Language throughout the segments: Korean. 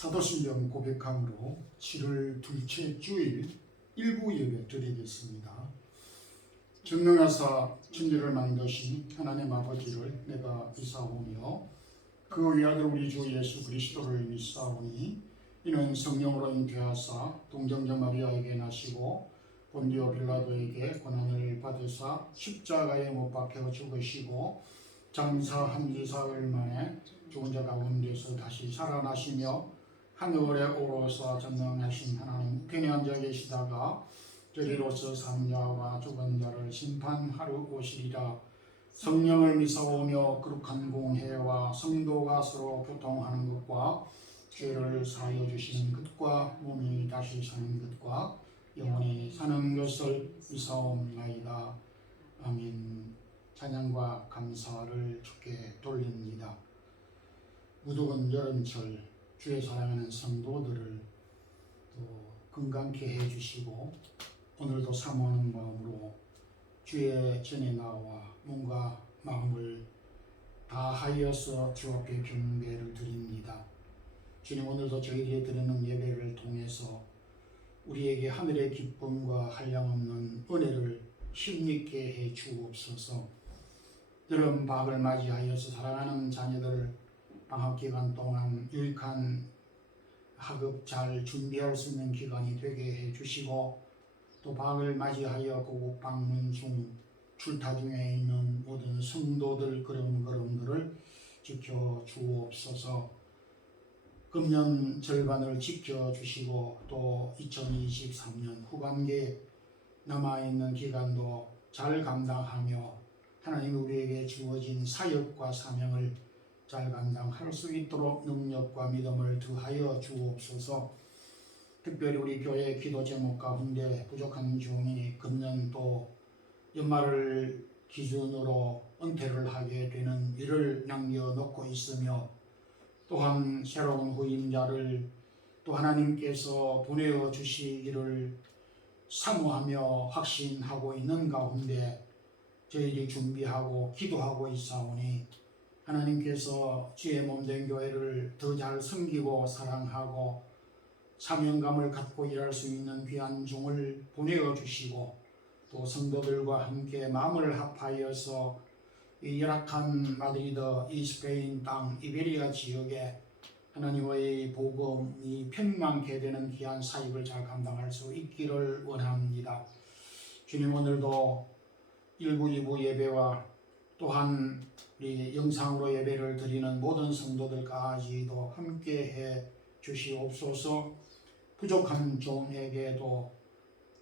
사도신경 고백함으로 7월 둘째 주일 일부 예배 드리겠습니다. 전능하사 천지를 만드신 하나님 아버지를 내가 믿사오며 그 위아들 우리 주 예수 그리스도를 믿사오니 이는 성령으로 잉태하사 동정녀 마리아에게 나시고 본디오 빌라도에게 고난을 받으사 십자가에 못 박혀 죽으시고 장사한 지 사흘 만에 죽은 자 가운데서 다시 살아나시며 하늘에 오르사 전능하신 하나님 우편에 앉아 계시다가 저리로서 산자와 죽은 자를 심판하러 오시리라. 성령을 믿사오며 거룩한 공회와 성도가 서로 교통하는 것과 죄를 사하여 주시는 것과 몸이 다시 사는 것과 영원히 사는 것을 믿사옵나이다. 아멘. 찬양과 감사를 주께 돌립니다. 무더운 여름철 주의 사랑하는 성도들을 또 건강케 해주시고 오늘도 사모하는 마음으로 주의 전에 나와 몸과 마음을 다하여서 주 앞에 경배를 드립니다. 주님, 오늘도 저희들이 드리는 예배를 통해서 우리에게 하늘의 기쁨과 한량없는 은혜를 힘있게 해 주옵소서. 여름 방학을 맞이하여서 사랑하는 자녀들을 방학기간 동안 유익한 학업 잘 준비할 수 있는 기간이 되게 해 주시고 또 방학을 맞이하여 고국 방문 중 출타 중에 있는 모든 성도들 걸음걸음들을 지켜 주옵소서. 금년 절반을 지켜 주시고 또 2023년 후반기에 남아있는 기간도 잘 감당하며 하나님 우리에게 주어진 사역과 사명을 잘 감당할 수 있도록 능력과 믿음을 더하여 주옵소서. 특별히 우리 교회 기도 제목 가운데 부족한 중이 금년 또 연말을 기준으로 은퇴를 하게 되는 일을 남겨놓고 있으며 또한 새로운 후임자를 또 하나님께서 보내어 주시기를 사모하며 확신하고 있는 가운데 저희들이 준비하고 기도하고 있사오니 하나님께서 주의 몸된 교회를 더 잘 섬기고 사랑하고 사명감을 갖고 일할 수 있는 귀한 종을 보내어 주시고 또 성도들과 함께 마음을 합하여서 이 열악한 마드리드 이 스페인 땅 이베리아 지역에 하나님의 복음이 편만케 되는 귀한 사역을 잘 감당할 수 있기를 원합니다. 주님, 오늘도 1부 2부 예배와 또한 우리 영상으로 예배를 드리는 모든 성도들까지도 함께해 주시옵소서. 부족한 종에게도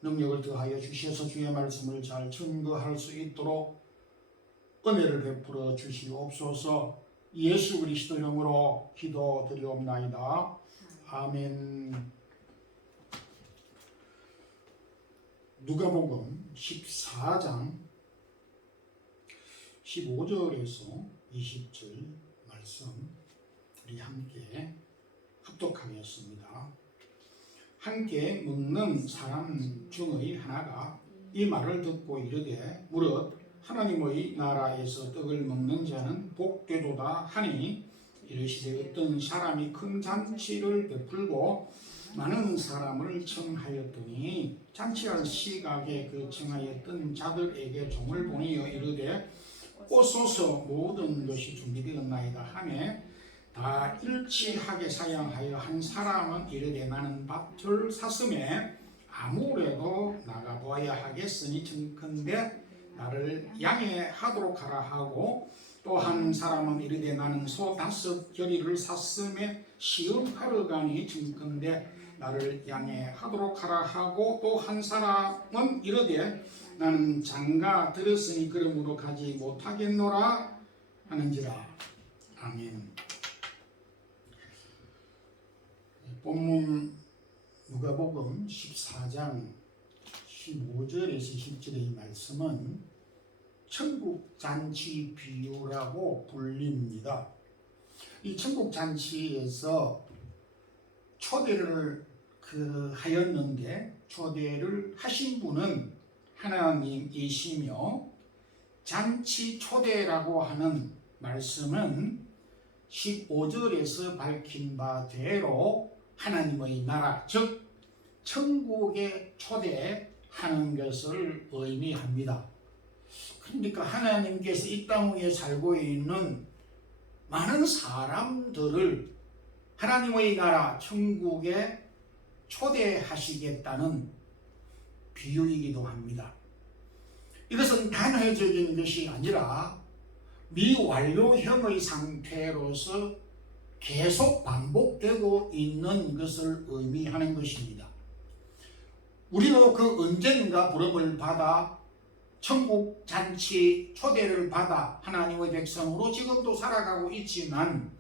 능력을 더하여 주셔서 주의 말씀을 잘 증거할 수 있도록 은혜를 베풀어 주시옵소서. 예수 그리스도 이름으로 기도드리옵나이다. 아멘. 누가복음 14장 15절에서 20절 말씀 우리 함께 합독하겠습니다. 함께 먹는 사람 중의 하나가 이 말을 듣고 이르되 무릇 하나님의 나라에서 떡을 먹는 자는 복되도다 하니 이르시되 어떤 사람이 큰 잔치를 베풀고 많은 사람을 청하였더니 잔치할 시각에 그 청하였던 자들에게 종을 보내어 이르되 오소서 모든 것이 준비되었나이다 하매 다 일치하게 사양하여 한 사람은 이르되 나는 밭을 샀음에 아무래도 나가보아야 하겠으니 청컨대 나를 양해하도록 하라 하고 또 한 사람은 이르되 나는 소 5 샀음에 시험하러 가니 청컨대 나를 양해하도록 하라 하고 또 한 사람은 이르되 나는 장가 들었으니 그러므로 가지 못하겠노라 하는지라. 아멘. 본문 누가복음 14장 15절에서 10절의 말씀은 천국잔치 비유라고 불립니다. 이 천국잔치에서 초대를 하였는데 초대를 하신 분은 하나님이시며 잔치 초대라고 하는 말씀은 15절에서 밝힌 바대로 하나님의 나라, 즉 천국에 초대하는 것을 의미합니다. 그러니까 하나님께서 이 땅 위에 살고 있는 많은 사람들을 하나님의 나라 천국에 초대하시겠다는 비유이기도 합니다. 이것은 단회적인 것이 아니라 미완료형의 상태로서 계속 반복되고 있는 것을 의미하는 것입니다. 우리도 그 언젠가 부름을 받아 천국 잔치 초대를 받아 하나님의 백성으로 지금도 살아가고 있지만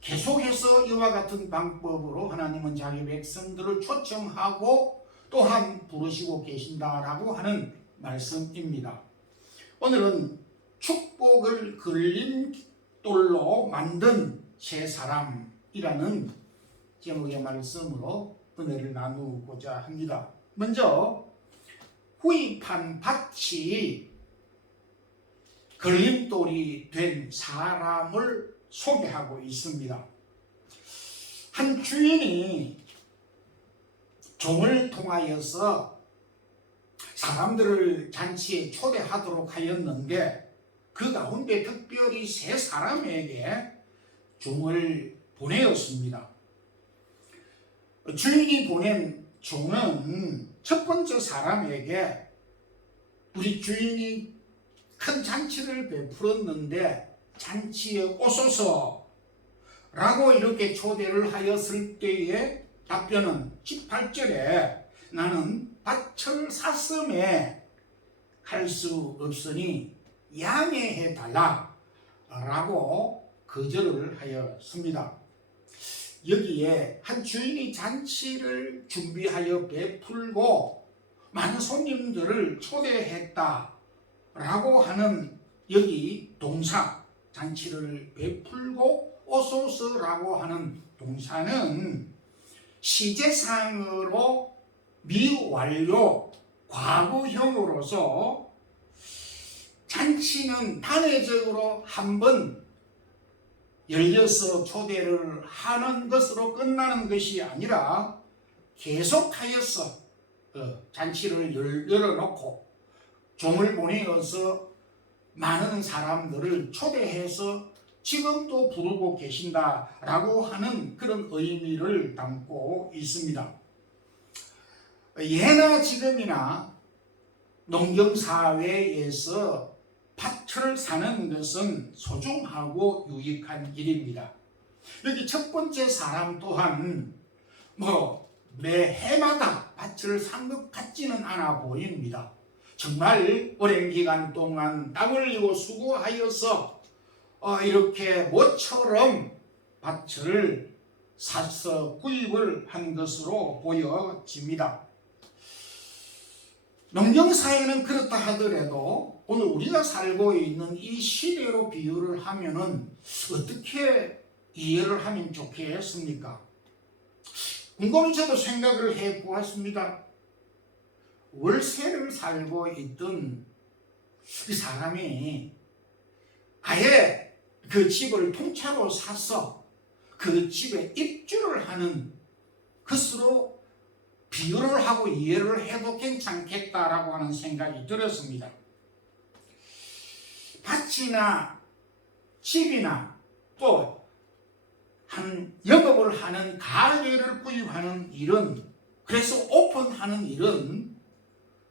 계속해서 이와 같은 방법으로 하나님은 자기 백성들을 초청하고 또한 부르시고 계신다라고 하는 말씀입니다. 오늘은 축복을 걸림돌로 만든 세 사람이라는 제목의 말씀으로 은혜를 나누고자 합니다. 먼저 후입한 밭이 걸림돌이 된 사람을 소개하고 있습니다. 한 주인이 종을 통하여서 사람들을 잔치에 초대하도록 하였는데 그 가운데 특별히 세 사람에게 종을 보내었습니다. 주인이 보낸 종은 첫 번째 사람에게 우리 주인이 큰 잔치를 베풀었는데 잔치에 오소서 라고 이렇게 초대를 하였을 때의 답변은 18절에 나는 밭을 샀음에 할 수 없으니 양해해 달라 라고 거절을 하였습니다. 여기에 한 주인이 잔치를 준비하여 베풀고 많은 손님들을 초대했다 라고 하는 여기 동사, 잔치를 베풀고 오소서라고 하는 동사는 시제상으로 미완료 과거형으로서 잔치는 단회적으로 한 번 열려서 초대를 하는 것으로 끝나는 것이 아니라 계속하여서 잔치를 열어놓고 종을 보내어서 많은 사람들을 초대해서 지금도 부르고 계신다라고 하는 그런 의미를 담고 있습니다. 예나 지금이나 농경사회에서 밭을 사는 것은 소중하고 유익한 일입니다. 여기 첫 번째 사람 또한 매 해마다 밭을 산 것 같지는 않아 보입니다. 정말 오랜 기간 동안 땀 흘리고 수고하여서 이렇게 모처럼 밭을 사서 구입을 한 것으로 보여집니다. 농경사회는 그렇다 하더라도 오늘 우리가 살고 있는 이 시대로 비유를 하면은 어떻게 이해를 하면 좋겠습니까? 곰곰이 저도 생각을 해보았습니다. 월세를 살고 있던 이 사람이 아예 그 집을 통째로 사서 그 집에 입주를 하는 것으로 비유를 하고 이해를 해도 괜찮겠다라고 하는 생각이 들었습니다. 밭이나 집이나 또 한 영업을 하는 가게를 구입하는 일은, 그래서 오픈하는 일은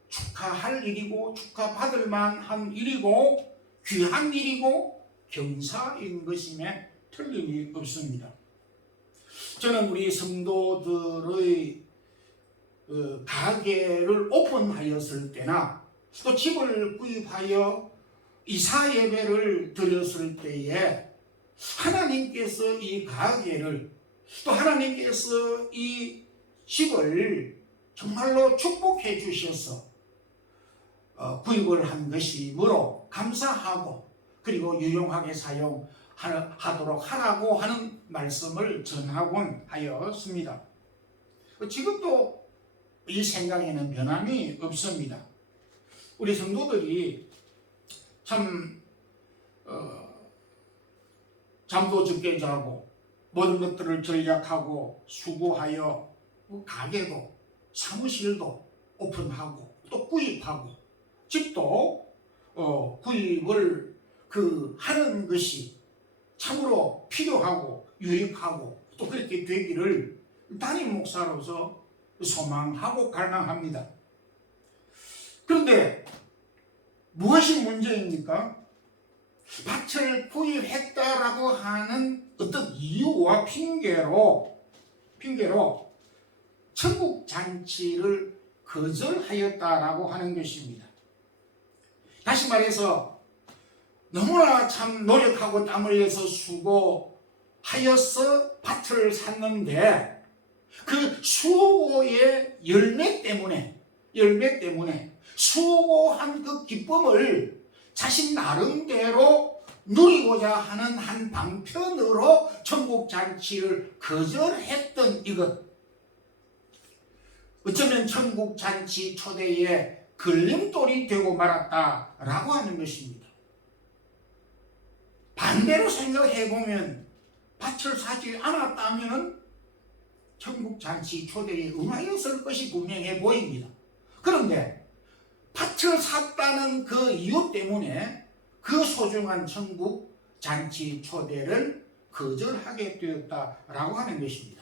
축하할 일이고 축하받을 만한 일이고 귀한 일이고 경사인 것임에 틀림이 없습니다. 저는 우리 성도들의 가게를 오픈하였을 때나 또 집을 구입하여 이사 예배를 드렸을 때에 하나님께서 이 가게를 또 하나님께서 이 집을 정말로 축복해 주셔서 구입을 한 것이므로 감사하고 그리고 유용하게 사용하도록 하라고 하는 말씀을 전하곤 하였습니다. 지금도 이 생각에는 변함이 없습니다. 우리 성도들이 참 잠도 적게 자고 모든 것들을 전략하고 수고하여 가게도 사무실도 오픈하고 또 구입하고 집도 구입을 하는 것이 참으로 필요하고 유익하고 또 그렇게 되기를 담임 목사로서 소망하고 갈망합니다. 그런데 무엇이 문제입니까? 밭을 구입했다라고 하는 어떤 이유와 핑계로 천국 잔치를 거절하였다라고 하는 것입니다. 다시 말해서 너무나 참 노력하고 땀 흘려서 수고하여서 밭을 샀는데 그 수고의 열매 때문에 수고한 그 기쁨을 자신 나름대로 누리고자 하는 한 방편으로 천국 잔치를 거절했던 이것, 어쩌면 천국 잔치 초대에 걸림돌이 되고 말았다라고 하는 것입니다. 반대로 생각해보면 밭을 사지 않았다면 천국 잔치 초대에 응하였을 것이 분명해 보입니다. 그런데 밭을 샀다는 그 이유 때문에 그 소중한 천국 잔치 초대를 거절하게 되었다라고 하는 것입니다.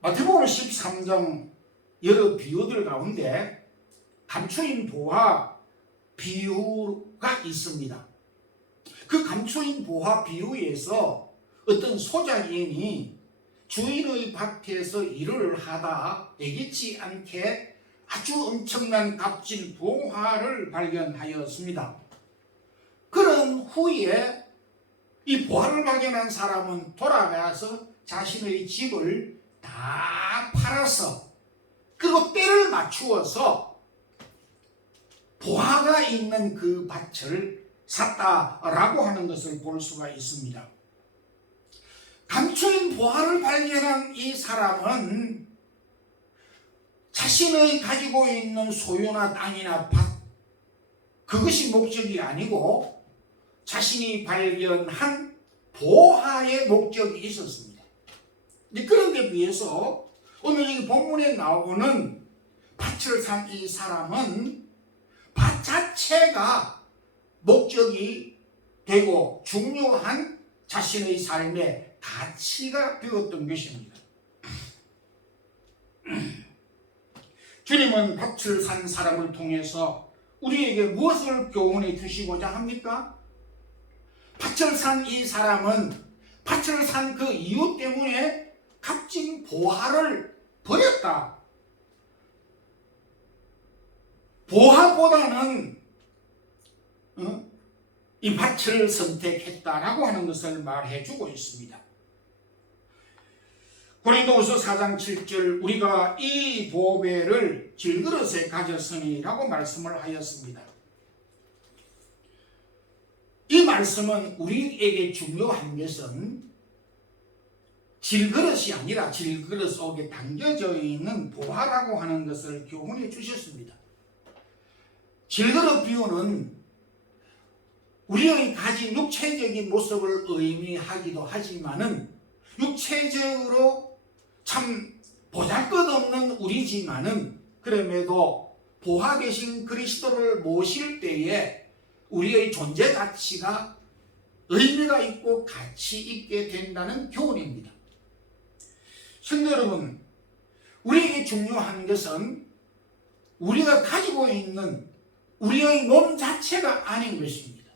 마태복음 13장 여러 비유들 가운데 감추인 보화 비유가 있습니다. 그 감추인 보화 비유에서 어떤 소작인이 주인의 밭에서 일을 하다 예기치 않게 아주 엄청난 값진 보화를 발견하였습니다. 그런 후에 이 보화를 발견한 사람은 돌아가서 자신의 집을 다 팔아서 그리고 때를 맞추어서 보화가 있는 그 밭을 샀다라고 하는 것을 볼 수가 있습니다. 감추인 보화를 발견한 이 사람은 자신의 가지고 있는 소유나 땅이나 밭, 그것이 목적이 아니고 자신이 발견한 보화의 목적이 있었습니다. 그런데 비해서 오늘 이 본문에 나오는 밭을 산 이 사람은 밭 자체가 목적이 되고 중요한 자신의 삶의 가치가 되었던 것입니다. 주님은 밭을 산 사람을 통해서 우리에게 무엇을 교훈해 주시고자 합니까? 밭을 산 이 사람은 밭을 산 그 이유 때문에 값진 보화를 버렸다. 보화보다는 이 밭을 선택했다라고 하는 것을 말해주고 있습니다. 고린도후서 4장 7절 우리가 이 보배를 질그릇에 가졌으니 라고 말씀을 하였습니다. 이 말씀은 우리에게 중요한 것은 질그릇이 아니라 질그릇 속에 담겨져 있는 보화라고 하는 것을 교훈해 주셨습니다. 질그릇 비유는 우리의 가진 육체적인 모습을 의미하기도 하지만은 육체적으로 참 보잘것없는 우리지만은 그럼에도 보화 되신 그리스도를 모실 때에 우리의 존재 가치가 의미가 있고 가치 있게 된다는 교훈입니다. 성도 여러분, 우리에게 중요한 것은 우리가 가지고 있는 우리의 몸 자체가 아닌 것입니다.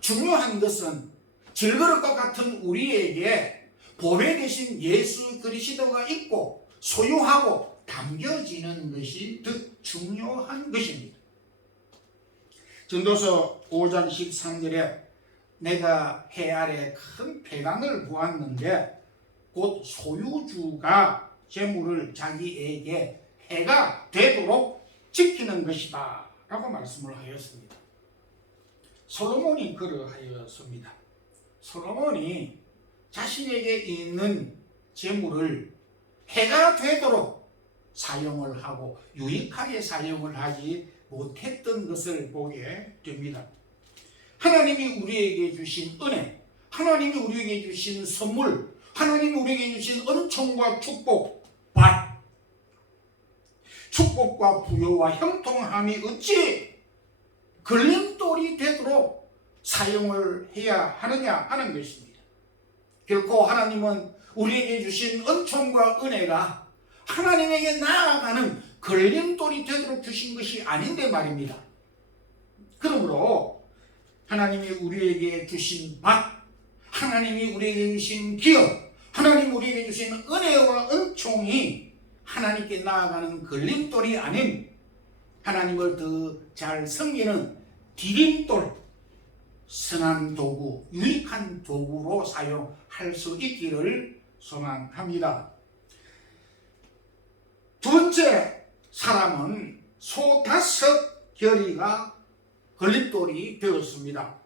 중요한 것은 질그릇과 같은 우리에게 보배 되신 예수 그리스도가 있고 소유하고 담겨지는 것이 더 중요한 것입니다. 전도서 5장 13절에 내가 해 아래 큰 폐강을 보았는데 곧 소유주가 재물을 자기에게 해가 되도록 지키는 것이다 라고 말씀을 하였습니다. 솔로몬이 그러하였습니다. 솔로몬이 자신에게 있는 재물을 해가 되도록 사용을 하고 유익하게 사용을 하지 못했던 것을 보게 됩니다. 하나님이 우리에게 주신 은혜, 하나님이 우리에게 주신 선물, 하나님이 우리에게 주신 은총과 축복, 밭, 축복과 부여와 형통함이 어찌 걸림돌이 되도록 사용을 해야 하느냐 하는 것입니다. 결코 하나님은 우리에게 주신 은총과 은혜가 하나님에게 나아가는 걸림돌이 되도록 주신 것이 아닌데 말입니다. 그러므로 하나님이 우리에게 주신 밭, 하나님이 우리에게 주신 기업, 하나님이 우리에게 주신 은혜와 은총이 하나님께 나아가는 걸림돌이 아닌 하나님을 더 잘 섬기는 디딤돌, 선한 도구, 유익한 도구로 사용할 수 있기를 소망합니다. 두 번째 사람은 소 5결의가 걸림돌이 되었습니다.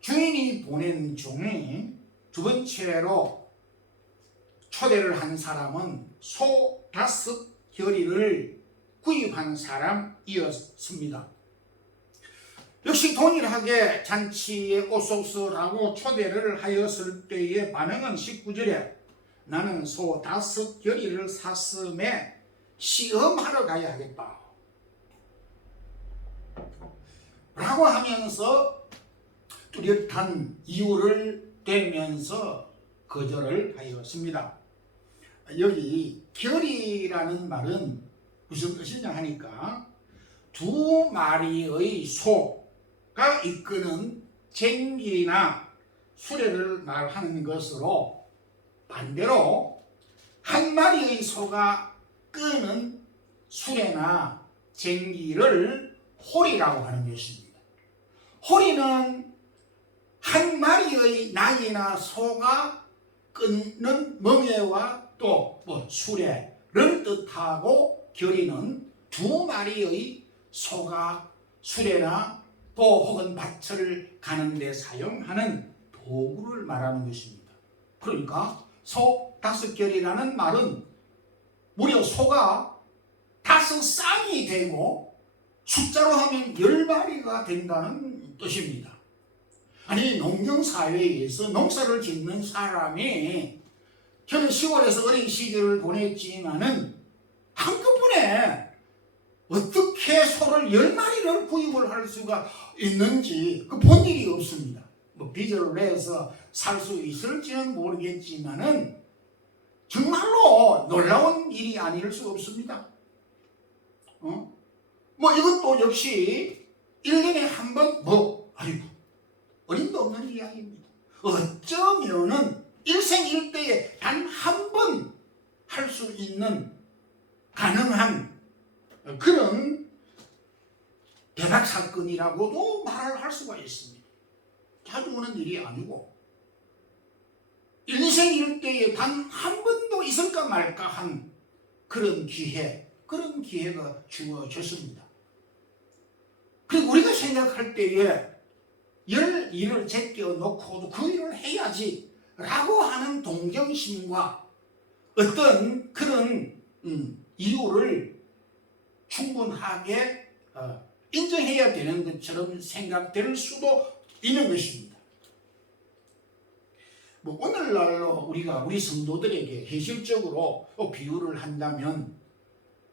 주인이 보낸 중에 두 번째로 초대를 한 사람은 소 5결의를 구입한 사람이었습니다. 역시 동일하게 잔치에 오소서라고 초대를 하였을 때의 반응은 19절에 나는 소 5결의를 샀음에 시험하러 가야 하겠다 라고 하면서 뚜렷한 이유를 대면서 거절을 하였습니다. 여기 결의라는 말은 무슨 뜻이냐 하니까 두 마리의 소가 이끄는 쟁기나 수레를 말하는 것으로 반대로 한 마리의 소가 끄는 수레나 쟁기를 홀이라고 하는 것입니다. 홀이는 한 마리의 낙이나 소가 끊는 멍에와 또 수레를 뜻하고 결의는 두 마리의 소가 수레나 또 혹은 밭을 가는 데 사용하는 도구를 말하는 것입니다. 그러니까 소 5결이라는 말은 무려 소가 5쌍이 되고 숫자로 하면 10마리가 된다는 뜻입니다. 아니 농경사회에서 농사를 짓는 사람이 저는 시골에서 어린 시절을 보냈지만은 한꺼번에 어떻게 소를 10마리를 구입을 할 수가 있는지 본 일이 없습니다. 빚을 내서 살 수 있을지는 모르겠지만은 정말로 놀라운 일이 아닐 수 없습니다. 이것도 역시 1년에 한 번 어림도 없는 이야기입니다. 어쩌면은 일생일대에 단 한 번 할 수 있는 가능한 그런 대박 사건이라고도 말을 할 수가 있습니다. 자주 오는 일이 아니고 일생일대에 단 한 번도 있을까 말까 한 그런 기회가 주어졌습니다. 그리고 우리가 생각할 때에 열 일을 제껴 놓고도 그 일을 해야지 라고 하는 동정심과 어떤 그런 이유를 충분하게 인정해야 되는 것처럼 생각될 수도 있는 것입니다. 오늘날로 우리 성도들에게 현실적으로 비유를 한다면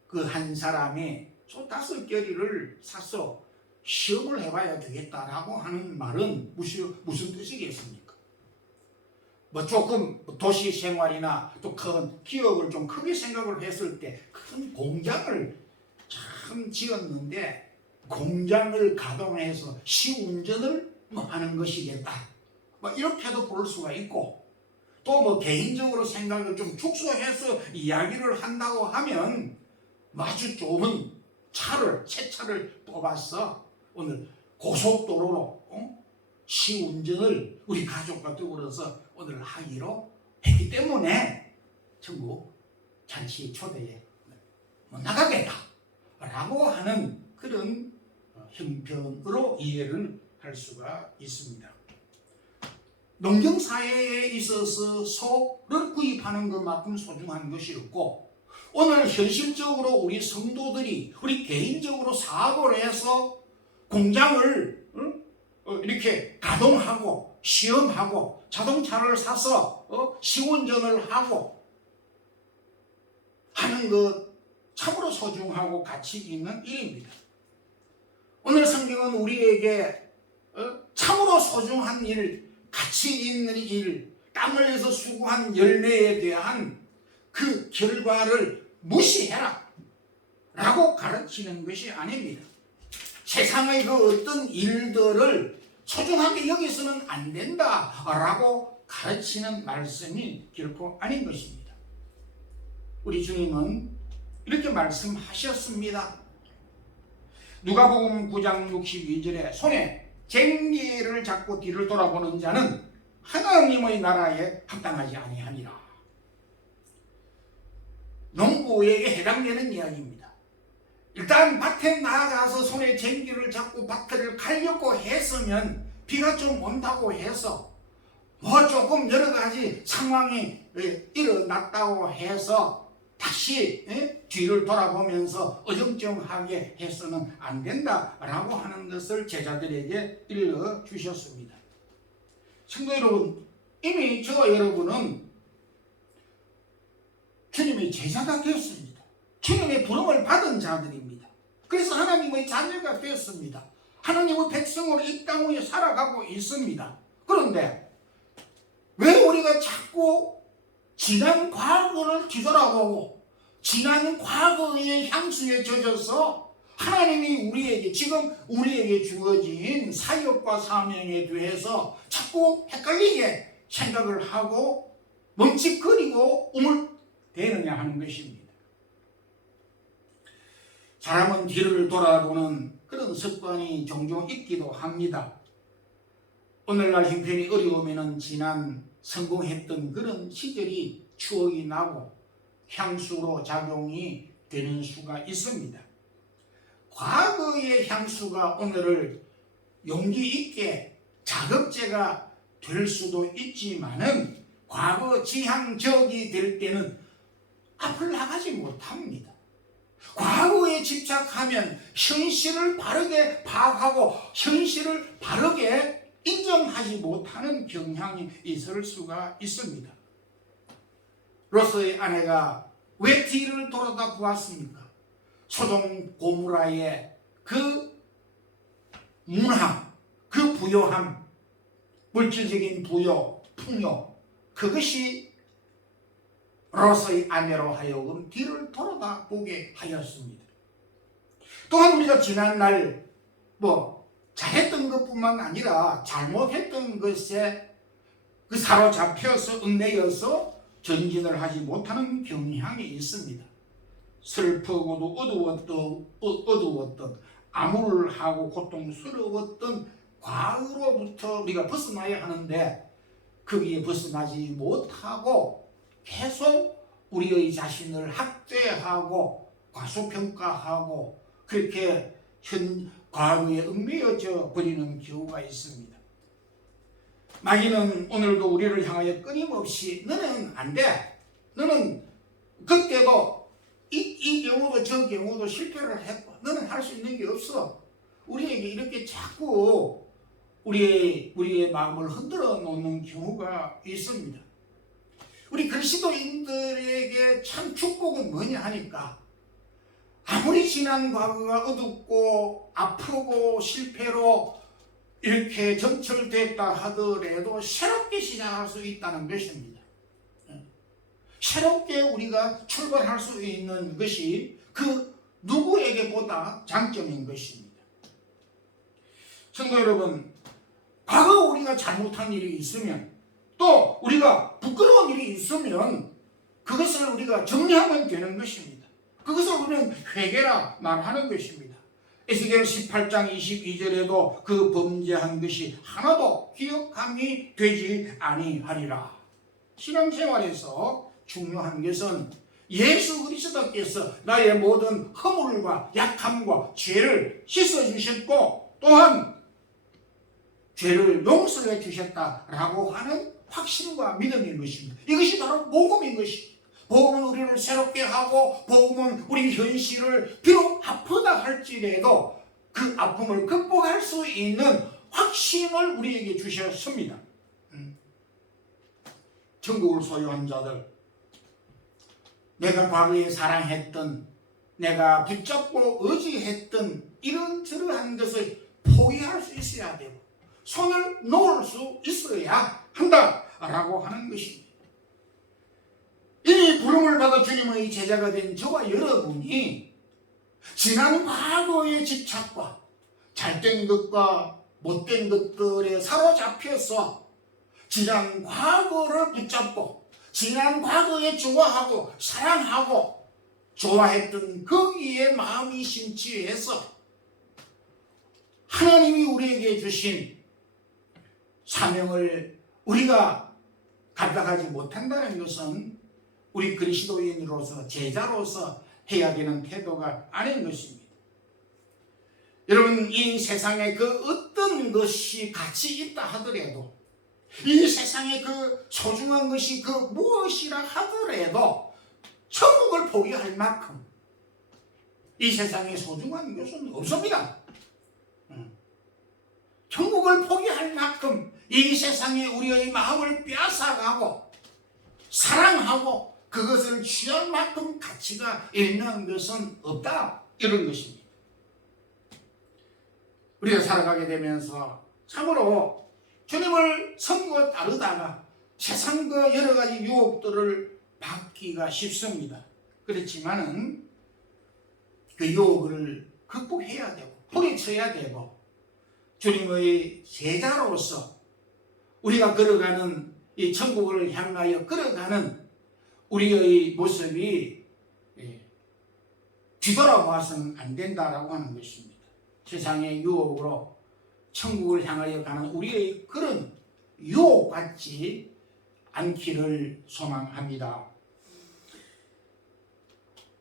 그 한 사람이 소 5결의를 사서 시험을 해봐야 되겠다라고 하는 말은 무슨 뜻이겠습니까? 조금 도시 생활이나 또 큰 기업을 좀 크게 생각을 했을 때 큰 공장을 참 지었는데 공장을 가동해서 시운전을 하는 것이겠다. 이렇게도 볼 수가 있고 또 개인적으로 생각을 좀 축소해서 이야기를 한다고 하면 아주 좁은 새 차를 뽑아서 오늘 고속도로로 시운전을 우리 가족과 더불어서 오늘 하기로 했기 때문에 전부 잔치 초대에 나가겠다 라고 하는 그런 형편으로 이해를 할 수가 있습니다. 농경사회에 있어서 소를 구입하는 것만큼 소중한 것이 없고 오늘 현실적으로 우리 성도들이 우리 개인적으로 사업을 해서 공장을 이렇게 가동하고 시험하고 자동차를 사서 시운전을 하고 하는 것 참으로 소중하고 가치 있는 일입니다. 오늘 성경은 우리에게 참으로 소중한 일, 가치 있는 일, 땀 흘려서 수고한 열매에 대한 그 결과를 무시해라 라고 가르치는 것이 아닙니다. 세상의 그 어떤 일들을 소중하게 여기서는 안 된다 라고 가르치는 말씀이 결코 아닌 것입니다. 우리 주님은 이렇게 말씀하셨습니다. 누가복음 9장 62절에 손에 쟁기를 잡고 뒤를 돌아보는 자는 하나님의 나라에 합당하지 아니하니라. 농부에게 해당되는 이야기입니다. 일단 밭에 나가서 손에 쟁기를 잡고 밭을 갈려고 했으면 비가 좀 온다고 해서 뭐 조금 여러 가지 상황이 일어났다고 해서 다시 뒤를 돌아보면서 어정쩡하게 해서는 안 된다라고 하는 것을 제자들에게 일러주셨습니다. 성도 여러분, 이미 저와 여러분은 주님의 제자가 되었습니다. 주님의 부름을 받은 자들입니다. 그래서 하나님의 자녀가 되었습니다. 하나님의 백성으로 이 땅 위에 살아가고 있습니다. 그런데 왜 우리가 자꾸 지난 과거를 뒤돌아보고 지난 과거의 향수에 젖어서 하나님이 우리에게 지금 우리에게 주어진 사역과 사명에 대해서 자꾸 헷갈리게 생각을 하고 멈칫거리고 우물대느냐 하는 것입니다. 사람은 뒤를 돌아보는 그런 습관이 종종 있기도 합니다. 오늘날 형편이 어려우면 지난 성공했던 그런 시절이 추억이 나고 향수로 작용이 되는 수가 있습니다. 과거의 향수가 오늘을 용기 있게 자극제가 될 수도 있지만은 과거 지향적이 될 때는 앞을 나가지 못합니다. 과거에 집착하면 현실을 바르게 파악하고 현실을 바르게 인정하지 못하는 경향이 있을 수가 있습니다. 롯의 아내가 왜 뒤를 돌아다 보았습니까? 소돔 고모라의 그 문화, 그 부요함, 물질적인 부요, 풍요, 그것이 롯의 아내로 하여금 뒤를 돌아다 보게 하였습니다. 또한 우리가 지난날 잘했던 것뿐만 아니라 잘못했던 것에 그 사로잡혀서 얽매여서 전진을 하지 못하는 경향이 있습니다. 슬프고도 어두웠던 암울하고 고통스러웠던 과거로부터 우리가 벗어나야 하는데 거기에 벗어나지 못하고 계속 우리의 자신을 학대하고 과소평가하고 그렇게 과거에 얽매여져 버리는 경우가 있습니다. 마귀는 오늘도 우리를 향하여 끊임없이 너는 안 돼. 너는 그때도 이 경우도 저 경우도 실패를 했고 너는 할 수 있는 게 없어. 우리에게 이렇게 자꾸 우리의 마음을 흔들어 놓는 경우가 있습니다. 우리 그리스도인들에게 참 축복은 뭐냐 하니까 아무리 지난 과거가 어둡고 아프고 실패로 이렇게 점철됐다 하더라도 새롭게 시작할 수 있다는 것입니다. 새롭게 우리가 출발할 수 있는 것이 그 누구에게보다 장점인 것입니다. 성도 여러분, 과거 우리가 잘못한 일이 있으면 또 우리가 부끄러운 일이 있으면 그것을 우리가 정리하면 되는 것입니다. 그것을 우리는 회개라 말하는 것입니다. 에스겔 18장 22절에도 그 범죄한 것이 하나도 기억함이 되지 아니하리라. 신앙생활에서 중요한 것은 예수 그리스도께서 나의 모든 허물과 약함과 죄를 씻어주셨고 또한 죄를 용서해 주셨다라고 하는 확신과 믿음인 것입니다. 이것이 바로 복음인 것입니다. 복음은 우리를 새롭게 하고 복음은 우리 현실을 비록 아프다 할지라도 그 아픔을 극복할 수 있는 확신을 우리에게 주셨습니다. 천국을 소유한 자들, 내가 과거에 사랑했던, 내가 붙잡고 의지했던 이런저러한 것을 포기할 수 있어야 되고 손을 놓을 수 있어야 한다라고 하는 것입니다. 이 부름을 받아 주님의 제자가 된 저와 여러분이 지난 과거의 집착과 잘된 것과 못된 것들에 사로잡혀서 지난 과거를 붙잡고 지난 과거에 좋아하고 사랑하고 좋아했던 거기에 마음이 심취해서 하나님이 우리에게 주신 사명을 우리가 감당하지 못한다는 것은 우리 그리스도인으로서 제자로서 해야 되는 태도가 아닌 것입니다. 여러분, 이 세상에 그 어떤 것이 가치 있다 하더라도, 이 세상에 그 소중한 것이 그 무엇이라 하더라도 천국을 포기할 만큼 이 세상에 소중한 것은 없습니다. 천국을 포기할 만큼 이 세상에 우리의 마음을 빼앗아가고 사랑하고 그것을 취할 만큼 가치가 있는 것은 없다, 이런 것입니다. 우리가 살아가게 되면서 참으로 주님을 섬기고 따르다가 세상과 여러 가지 유혹들을 받기가 쉽습니다. 그렇지만은 그 유혹을 극복해야 되고 뿌리쳐야 되고 주님의 제자로서 우리가 걸어가는 이 천국을 향하여 걸어가는 우리의 모습이 뒤돌아봐서는 안 된다라고 하는 것입니다. 세상의 유혹으로 천국을 향하여 가는 우리의 그런 유혹 같지 않기를 소망합니다.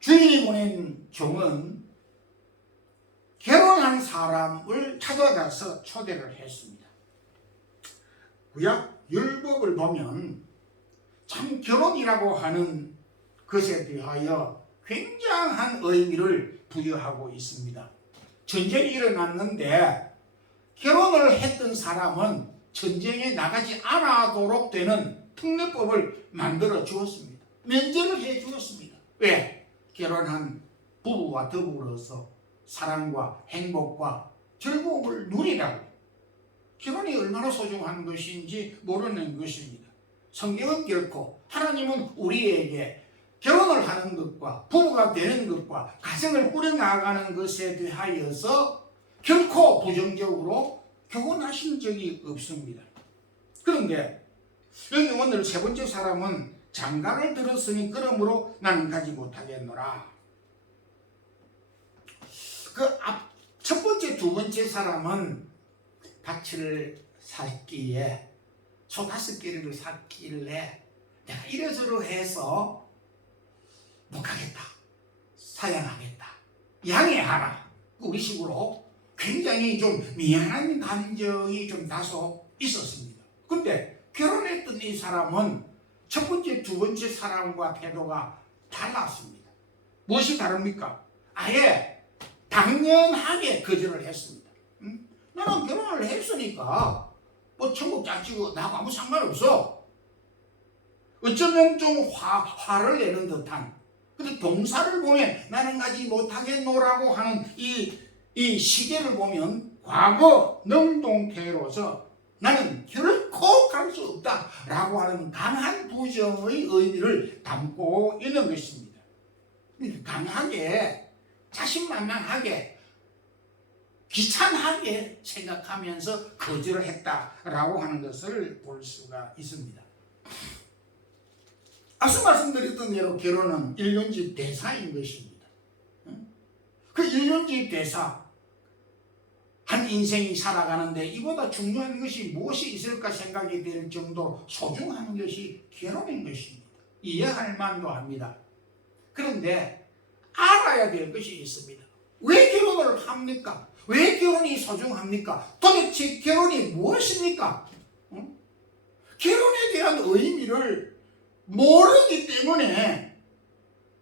주인이 보낸 종은 결혼한 사람을 찾아가서 초대를 했습니다. 구약 율법을 보면 참 결혼이라고 하는 것에 대하여 굉장한 의미를 부여하고 있습니다. 전쟁이 일어났는데 결혼을 했던 사람은 전쟁에 나가지 않도록 되는 특례법을 만들어 주었습니다. 면제를 해 주었습니다. 왜? 결혼한 부부와 더불어서 사랑과 행복과 즐거움을 누리라고. 결혼이 얼마나 소중한 것인지 모르는 것입니다. 성경은 결코, 하나님은 우리에게 결혼을 하는 것과 부부가 되는 것과 가정을 꾸려나가는 것에 대하여서 결코 부정적으로 교훈하신 적이 없습니다. 그런데 여기 오늘 세 번째 사람은 장가를 들었으니 그러므로 나는 가지 못하겠노라. 첫 번째, 두 번째 사람은 밭을 샀기에 소 5개를 샀길래 내가 이래저래 해서 못 가겠다, 사양하겠다, 양해하라, 우리 식으로 굉장히 좀 미안한 감정이 좀 다소 있었습니다. 근데 결혼했던 이 사람은 첫 번째, 두 번째 사람과 태도가 달랐습니다. 무엇이 다릅니까? 아예 당연하게 거절을 했습니다. 나는 결혼을 했으니까 뭐 천국 자치고 나하고 아무 상관없어. 어쩌면 좀 화를 내는 듯한, 근데 동사를 보면 나는 가지 못하겠노라고 하는 이 시제를 보면 과거 능동태로서 나는 결코 갈 수 없다라고 하는 강한 부정의 의미를 담고 있는 것입니다. 강하게, 자신만만하게, 귀찮하게 생각하면서 거절을 했다라고 하는 것을 볼 수가 있습니다. 앞서 말씀드렸던 대로 결혼은 일륜집 대사인 것입니다. 그 일륜집 대사, 한 인생이 살아가는데 이보다 중요한 것이 무엇이 있을까 생각이 될 정도로 소중한 것이 결혼인 것입니다. 이해할 만도 합니다. 그런데 알아야 될 것이 있습니다. 왜 결혼을 합니까? 왜 결혼이 소중합니까? 도대체 결혼이 무엇입니까? 결혼에 대한 의미를 모르기 때문에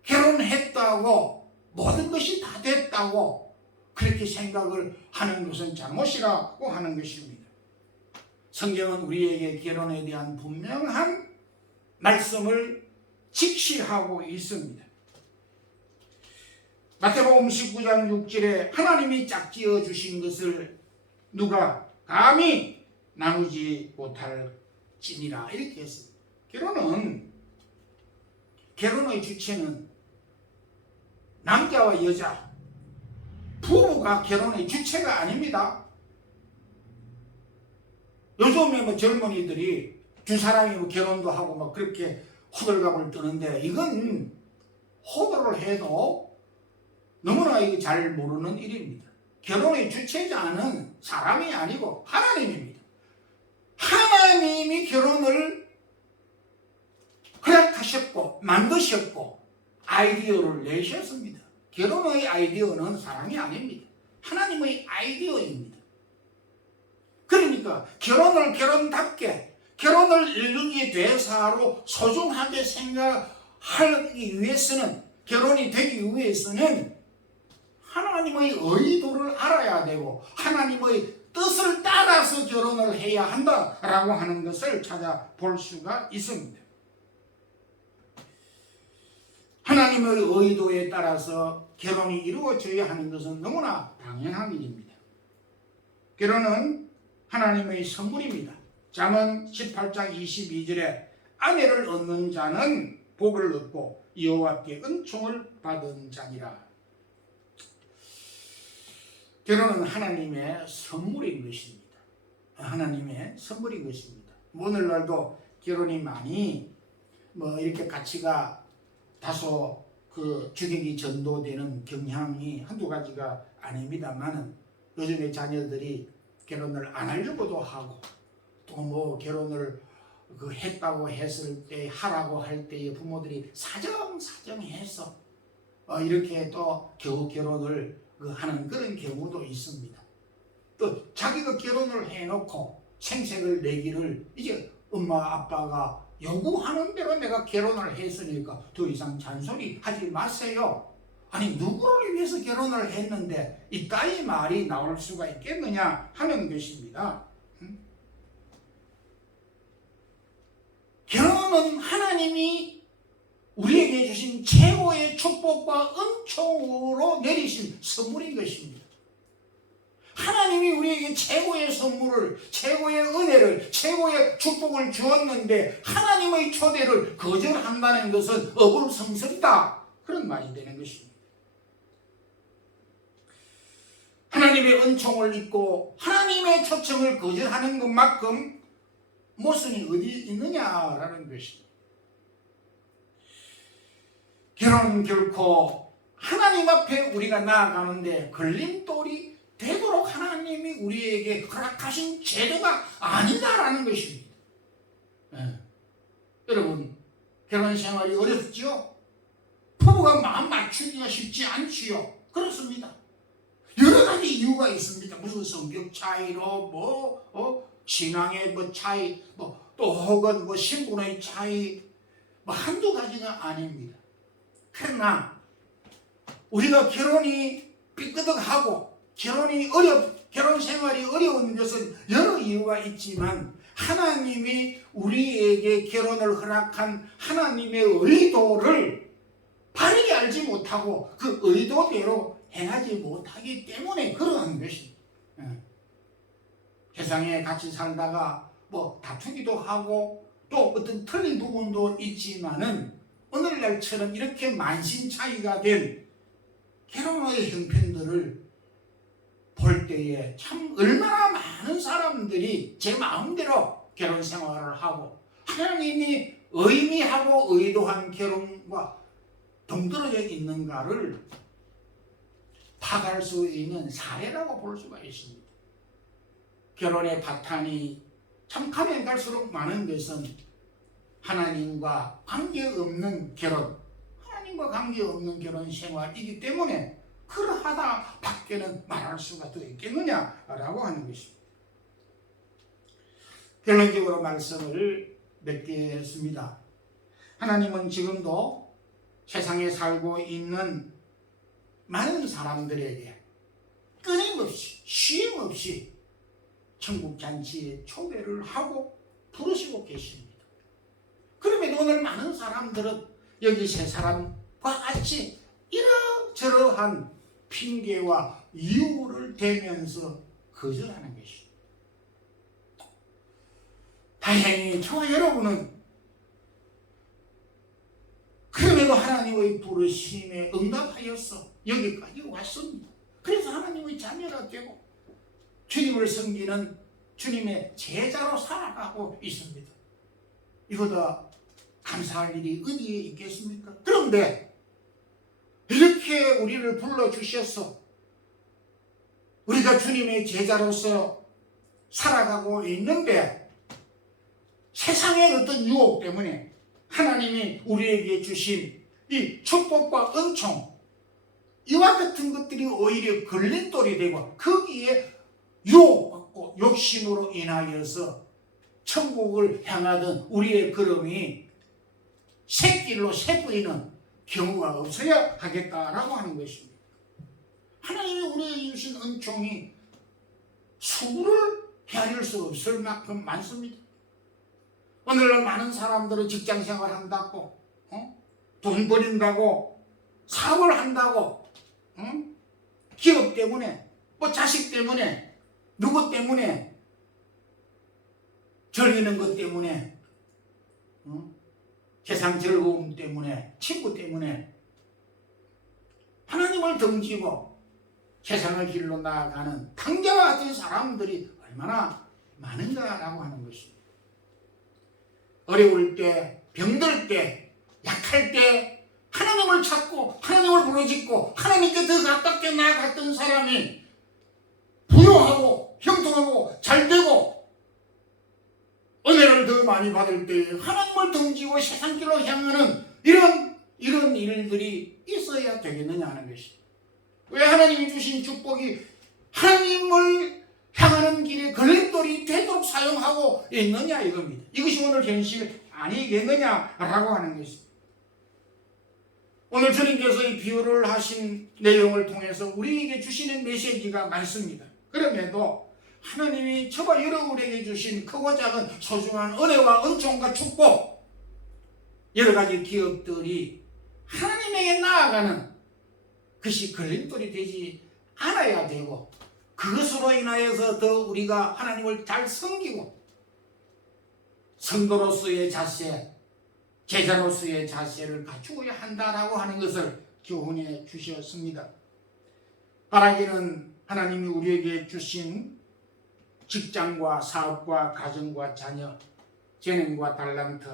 결혼했다고 모든 것이 다 됐다고 그렇게 생각을 하는 것은 잘못이라고 하는 것입니다. 성경은 우리에게 결혼에 대한 분명한 말씀을 직시하고 있습니다. 마태복음 19장 6절에 하나님이 짝지어 주신 것을 누가 감히 나누지 못할지니라 이렇게 했습니다. 결혼의 주체는 남자와 여자, 부부가 결혼의 주체가 아닙니다. 요즘에 뭐 젊은이들이 두 사람이 뭐 결혼도 하고 막 그렇게 호들갑을 떠는데 이건 호도를 해도 너무나 이거 잘 모르는 일입니다. 결혼의 주체자는 사람이 아니고 하나님입니다. 하나님이 결혼을 허락하셨고 만드셨고 아이디어를 내셨습니다. 결혼의 아이디어는 사람이 아닙니다. 하나님의 아이디어입니다. 그러니까 결혼을 결혼답게 결혼을 인류의 대사로 소중하게 생각하기 위해서는 결혼이 되기 위해서는 하나님의 의도를 알아야 되고 하나님의 뜻을 따라서 결혼을 해야 한다라고 하는 것을 찾아볼 수가 있습니다. 하나님의 의도에 따라서 결혼이 이루어져야 하는 것은 너무나 당연한 일입니다. 결혼은 하나님의 선물입니다. 잠언 18장 22절에 아내를 얻는 자는 복을 얻고 여호와께 은총을 받은 자니라. 결혼은 하나님의 선물인 것입니다. 하나님의 선물인 것입니다. 오늘날도 결혼이 많이 이렇게 가치가 다소 주객이 전도되는 경향이 한두 가지가 아닙니다만은 요즘에 자녀들이 결혼을 안 하려고도 하고 또 결혼을 했다고 했을 때 하라고 할 때에 부모들이 사정해서 이렇게 또 겨우 결혼을 하는 그런 경우도 있습니다. 또 자기가 결혼을 해놓고 생색을 내기를 이제 엄마 아빠가 요구하는 대로 내가 결혼을 했으니까 더 이상 잔소리 하지 마세요. 아니 누구를 위해서 결혼을 했는데 이따위 말이 나올 수가 있겠느냐 하는 것입니다. 결혼은 하나님이 우리에게 주신 최고의 축복과 은총으로 내리신 선물인 것입니다. 하나님이 우리에게 최고의 선물을, 최고의 은혜를, 최고의 축복을 주었는데 하나님의 초대를 거절한다는 것은 어불성설이다. 그런 말이 되는 것입니다. 하나님의 은총을 잊고 하나님의 초청을 거절하는 것만큼 모순이 어디 있느냐라는 것입니다. 결혼은 결코 하나님 앞에 우리가 나아가는데 걸림돌이 되도록 하나님이 우리에게 허락하신 제도가 아니다라는 것입니다. 여러분, 결혼 생활이 어렵지요? 부부가 마음 맞추기가 쉽지 않지요? 그렇습니다. 여러 가지 이유가 있습니다. 무슨 성격 차이로 신앙의 차이, 또 혹은 신분의 차이, 한두 가지가 아닙니다. 그러나 우리가 결혼이 삐끄덕하고 결혼 생활이 어려운 것은 여러 이유가 있지만 하나님이 우리에게 결혼을 허락한 하나님의 의도를 바르게 알지 못하고 그 의도대로 행하지 못하기 때문에 그러한 것입니다. 세상에 같이 살다가 다투기도 하고 또 어떤 틀린 부분도 있지만은 오늘날처럼 이렇게 만신차이가 된 결혼의 형편들을 볼 때에 참 얼마나 많은 사람들이 제 마음대로 결혼 생활을 하고 하나님이 의미하고 의도한 결혼과 동떨어져 있는가를 파악할 수 있는 사례라고 볼 수가 있습니다. 결혼의 바탕이 참 가면 갈수록 많은 것은 하나님과 관계없는 결혼, 하나님과 관계없는 결혼 생활이기 때문에 그러하다 밖에는 말할 수가 더 있겠느냐라고 하는 것입니다. 결론적으로 말씀을 맺겠습니다. 하나님은 지금도 세상에 살고 있는 많은 사람들에게 끊임없이 쉼 없이 천국 잔치에 초대를 하고 부르시고 계십니다. 그럼에도 오늘 많은 사람들은 여기 세 사람과 같이 이러저러한 핑계와 이유를 대면서 거절하는 것입니다. 다행히 저와 여러분은 그럼에도 하나님의 부르심에 응답하여서 여기까지 왔습니다. 그래서 하나님의 자녀가 되고 주님을 섬기는 주님의 제자로 살아가고 있습니다. 이보다 감사할 일이 어디에 있겠습니까? 그런데 이렇게 우리를 불러주셔서 우리가 주님의 제자로서 살아가고 있는데 세상의 어떤 유혹 때문에 하나님이 우리에게 주신 이 축복과 은총, 이와 같은 것들이 오히려 걸림돌이 되고 거기에 유혹받고 욕심으로 인하여서 천국을 향하던 우리의 걸음이 샛길로 새뿌리는 경우가 없어야 하겠다라고 하는 것입니다. 하나님이 우리에게 주신 은총이 수를 헤아릴 수 없을 만큼 많습니다. 오늘날 많은 사람들은 직장생활 한다고, 돈 벌인다고, 사업을 한다고, 기업 때문에, 뭐 자식 때문에, 누구 때문에, 즐기는 것 때문에, 세상 즐거움 때문에, 친구 때문에 하나님을 등지고 세상의 길로 나아가는 당자와 같은 사람들이 얼마나 많은가라고 하는 것입니다. 어려울 때, 병들 때, 약할 때 하나님을 찾고 하나님을 부르짖고 하나님께 더 가깝게 나아갔던 사람이 부유하고 형통하고 잘되고 은혜를 더 많이 받을 때 하나님을 등지고 세상길로 향하는 이런 일들이 있어야 되겠느냐 하는 것입니다. 왜 하나님이 주신 축복이 하나님을 향하는 길에 걸림돌이 되도록 사용하고 있느냐 이겁니다. 이것이 오늘 현실 아니겠느냐라고 하는 것입니다. 오늘 주님께서 이 비유를 하신 내용을 통해서 우리에게 주시는 메시지가 많습니다. 그럼에도 하나님이 저와 여러분에게 주신 크고 작은 소중한 은혜와 은총과 축복, 여러 가지 기업들이 하나님에게 나아가는 것이 걸림돌이 되지 않아야 되고, 그것으로 인하여서 더 우리가 하나님을 잘 섬기고 성도로서의 자세, 제자로서의 자세를 갖추어야 한다라고 하는 것을 교훈해 주셨습니다. 바라기는 하나님이 우리에게 주신 직장과 사업과 가정과 자녀, 재능과 달란트,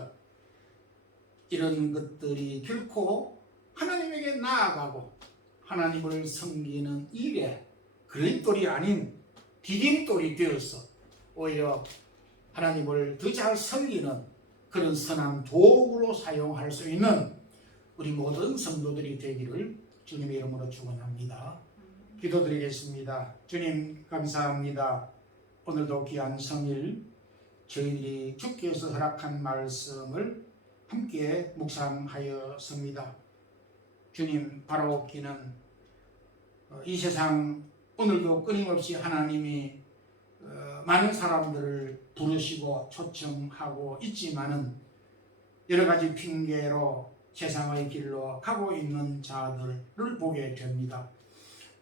이런 것들이 결코 하나님에게 나아가고 하나님을 섬기는 일에 걸림돌이 아닌 디딤돌이 되어서 오히려 하나님을 더 잘 섬기는 그런 선한 도구로 사용할 수 있는 우리 모든 성도들이 되기를 주님의 이름으로 축원합니다. 기도드리겠습니다. 주님 감사합니다. 오늘도 귀한 성일 저희들이 주께서 허락한 말씀을 함께 묵상하였습니다. 주님 바라옵기는 이 세상 오늘도 끊임없이 하나님이 많은 사람들을 부르시고 초청하고 있지만은 여러 가지 핑계로 세상의 길로 가고 있는 자들을 보게 됩니다.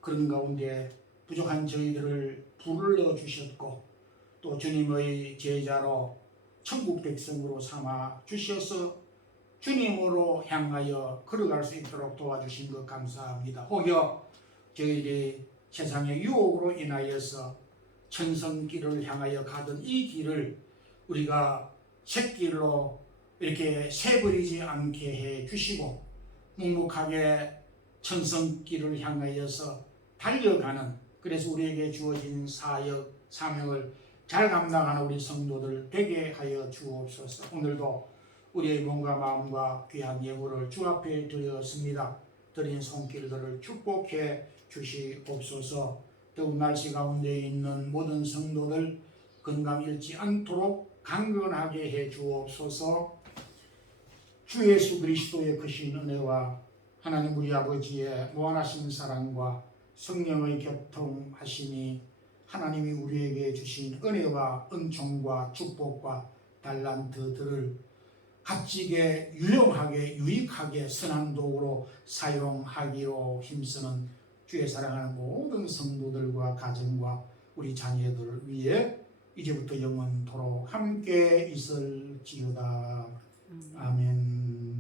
그런 가운데 부족한 저희들을 불러주셨고 또 주님의 제자로 천국 백성으로 삼아 주셔서 주님으로 향하여 걸어갈 수 있도록 도와주신 것 감사합니다. 혹여 저희들이 세상의 유혹으로 인하여서 천성길을 향하여 가던 이 길을 우리가 샛길로 이렇게 새버리지 않게 해 주시고 묵묵하게 천성길을 향하여서 달려가는, 그래서 우리에게 주어진 사역, 사명을 잘 감당하는 우리 성도들 되게 하여 주옵소서. 오늘도 우리의 몸과 마음과 귀한 예물을 주 앞에 드렸습니다. 드린 손길들을 축복해 주시옵소서. 더운 날씨 가운데 있는 모든 성도들 건강 잃지 않도록 강건하게 해 주옵소서. 주 예수 그리스도의 크신 은혜와 하나님 우리 아버지의 무한하신 사랑과 성령의 교통하심이 하나님이 우리에게 주신 은혜와 은총과 축복과 달란트들을 값지게 유용하게 유익하게 선한 도구로 사용하기로 힘쓰는 주의 사랑하는 모든 성도들과 가정과 우리 자녀들을 위해 이제부터 영원토록 함께 있을지어다. 아멘.